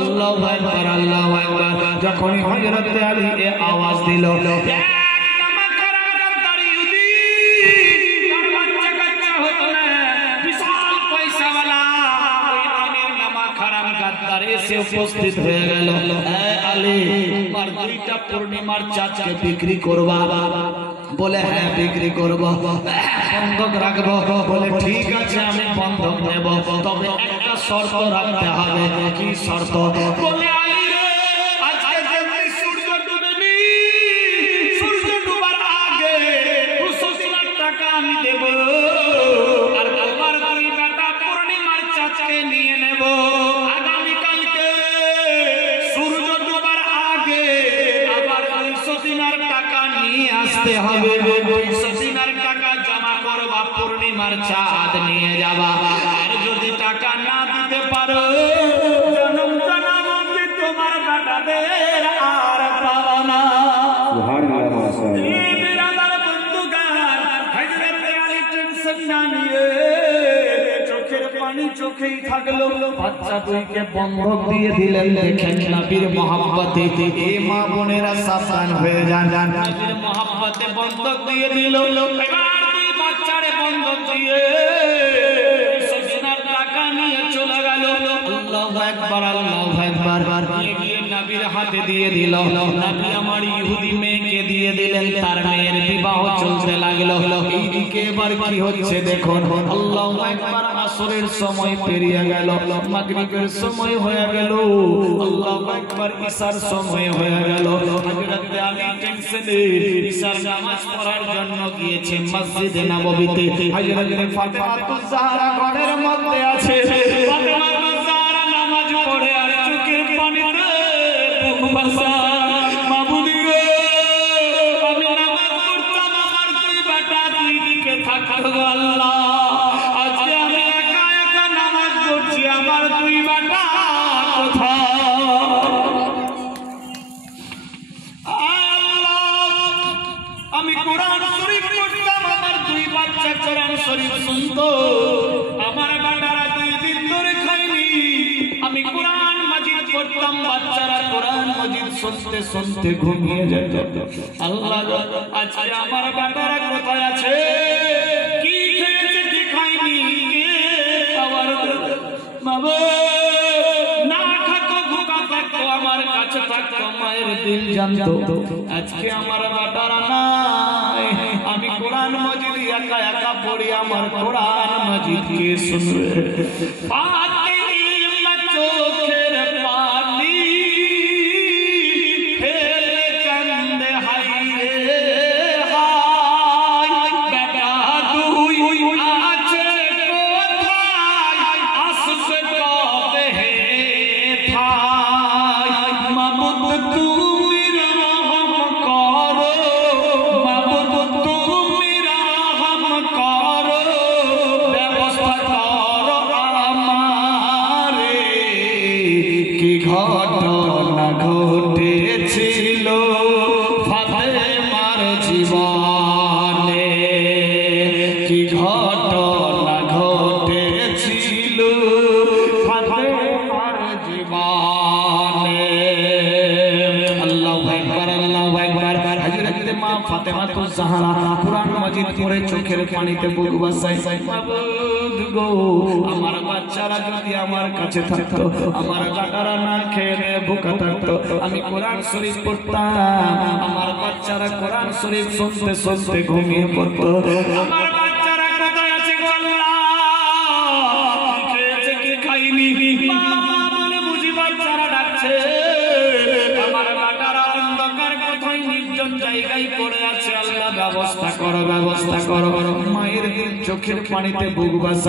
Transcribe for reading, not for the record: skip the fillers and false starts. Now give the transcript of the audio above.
আল্লাহু আকবার আল্লাহু আকবার। যখনই হযরত আলী এ আওয়াজ দিল, এসে উপস্থিত হয়ে গেল। আলী, আমার দুইটা পূর্ণিমার চাঁদকে বিক্রি করবা? বলে হ্যাঁ বিক্রি করব। বন্ধক রাখবো? বলে ঠিক আছে আমি বন্ধক নেব, তবে একটা শর্ত রাখতে হবে। কি শর্ত? বলে আলী রে, আজকে যেদিন সূর্য ডুবেনি, সূর্য ডুবার আগে 200 দিনার টাকা আমি দেব, আর আমার দুই বেটা পূর্ণিমার চাঁদকে নিয়ে নেব। আগামীকালকে সূর্য ডুবার আগে আবার 200 দিনার টাকা নিয়ে আসতে হবে। 200 দিনার টাকা জমা করবা, পূর্ণিমার চাঁদ নিয়ে যাবা। আর যদি টাকা না দিতে পারো, জনম জনম অবধি তোমার বেটাদের আর পাবা না। চোখেই থাকলো, বাচ্চা দুইকে বন্ধক দিয়ে দিলেন। দেখেন নবীর মহব্বতে এ মা বোনেরা সাবধান হয়ে যান। নবীর মহব্বতে বন্ধক দিয়ে দিল। এবার দুই বাচ্চারে বন্ধক দিয়ে টাকা নিয়ে চলে গেল। আল্লাহু আকবার আল্লাহু আকবার। গিয়ে নবীর হাতে দিয়ে দিল। নবী আমার ইহুদি মেয়েকে দিয়ে দিলেন, তার মেয়ের বিবাহ চলতে লাগলো। এইদিকে এবার কি হচ্ছে দেখুন। আল্লাহু আকবার। আসরের সময় পেরিয়ে গেল, মাগরিবের সময় হয়ে গেল, আল্লাহু আকবার ইশার সময় হয়ে গেল। হযরত আলী টেনশনে ইশার নামাজ পড়ার জন্য গিয়েছে মসজিদে নববীতে। হযরত ফাতেমাতুজ জাহরা ঘরের মধ্যে আছে। ফাতেমাতুজ জাহরা নামাজ পড়ে আর চোখের পানিতে বুক ভাসা, মাবুদি রে আমি নামাজ পড়তাম, আমার দুই বেটা দুই দিকে থাকতো গো আল্লাহ, আজকে আমি একা একা নামাজ পড়ছি, আমার দুই বেটা কোথায়? আমি কোরআন শরীফ পড়তাম, আমার দুই বাচ্চা কোরআন শরীফ শুনতো, আমার বেটারা 2 দিন ধরে খায়নি। আমি কোরআন মাজিদ পড়তাম, বাচ্চারা কোরআন মাজিদ শুনতে শুনতে ঘুমিয়ে যেত। আল্লাহ আজকে আমার বেটারা কোথায় আছে? কি খেয়েছে কি খায়নি? আবার বাবা না থাকো, ভুকা থাকো, আমার কাছে থাকো, মায়ের দিল জানতো। আজকে আমার বেটারা নাই, আমি কোরআন মাজিদ একা একা পড়ি, আমার কোরআন মাজিদ কে শুনবে? চোখের পানি ফেলে কান্দে হাই রে হাই, বেটা দুই আছে কোথায়, আসবে কবে হে ঠাই? মাবুদ তুমি রহম করো, মাবুদ তুমি রহম করো, ব্যবস্থা করো আমারে। কি ঘটনা ঘটেছিল ফাতেমার জীবনে, কি ঘটনা ঘটেছিল ফাতেমার জীবনে। আল্লাহু আকবার আল্লাহু আকবার। হযরত মা ফাতেমাতুজ জাহরা কুরআন মাজিদ পড়ে চোখের পানিতে বুক ভাসায়। মাবুদ গো, আমার বাচ্চারা যদি আমার কাছে থাকতো, আমার বেটারা না খেয়ে ভুকা থাকতো, আমি কোরআন শরীফ পড়তাম, আমার বাচ্চারা কোরআন শরীফ শুনতে শুনতে ঘুমিয়ে পড়তো। আমার বাচ্চারা কোথায় আছে গো আল্লাহ? কি খেয়েছে কি খায়নি? মা বলে বুঝি বাচ্চারা ডাকছে। আমার বেটারা অন্ধকার কোথায় নির্জন জায়গায় পড়ে আছে, আল্লাহ ব্যবস্থা করো ব্যবস্থা করো। মায়ের চোখের পানিতে বুক ভাসায়।